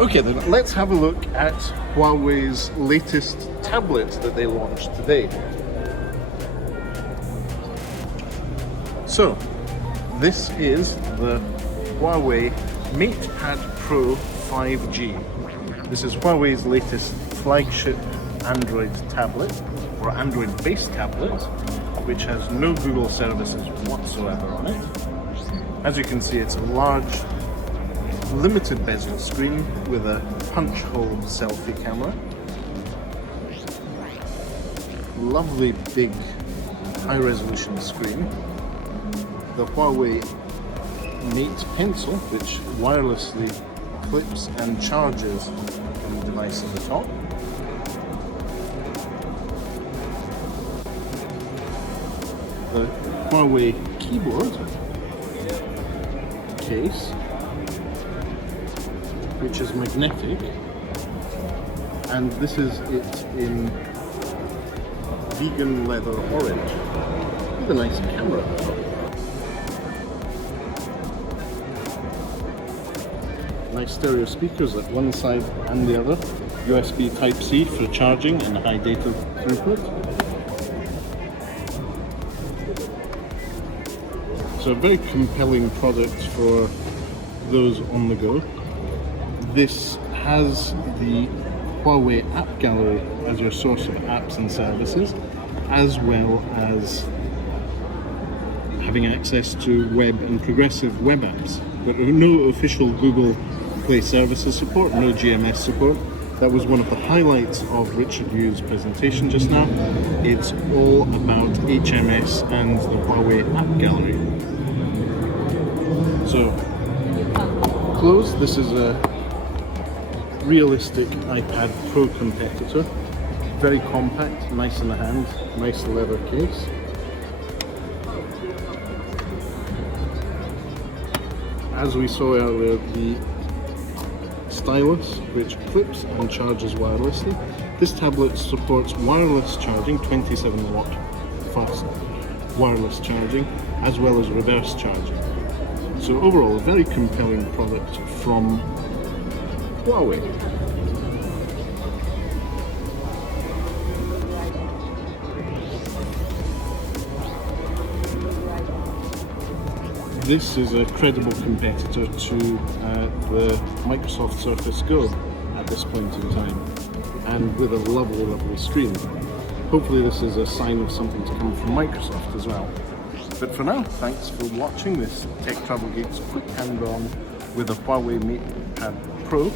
Okay then, let's have a look at Huawei's latest tablet that they launched today. So, this is the Huawei MatePad Pro 5G. This is Huawei's latest flagship Android tablet, or Android-based tablet, which has no Google services whatsoever on it. As you can see, it's a large, limited bezel screen with a punch hole selfie camera. Lovely big high-resolution screen. The Huawei Mate Pencil, which wirelessly clips and charges from the device at the top. The Huawei keyboard case, which is magnetic, and this is it in vegan leather orange with a nice camera at the top. Nice stereo speakers at one side and the other. USB Type-C for charging and high data throughput. So a very compelling product for those on the go. This has the Huawei App Gallery as your source of apps and services, as well as having access to web and progressive web apps. But no official Google Play Services support, no GMS support. That was one of the highlights of Richard Yu's presentation just now. It's all about HMS and the Huawei App Gallery. So, close, this is a realistic iPad Pro competitor. Very compact, nice in the hand, nice leather case. As we saw earlier, the stylus, which clips and charges wirelessly. This tablet supports wireless charging, 27 watt fast wireless charging, as well as reverse charging. So overall, a very compelling product from Huawei. This is a credible competitor to the Microsoft Surface Go at this point in time, and with a lovely, lovely screen. Hopefully this is a sign of something to come from Microsoft as well. But for now, thanks for watching this Tech Travel Geeks quick hand-on with the Huawei MatePad Pro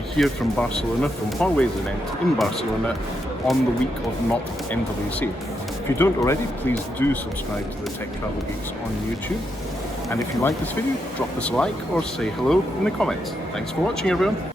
here from Barcelona, from Huawei's event in Barcelona on the week of not MWC. If you don't already, please do subscribe to the Tech Travel Geeks on YouTube. And if you like this video, drop us a like or say hello in the comments. Thanks for watching, everyone.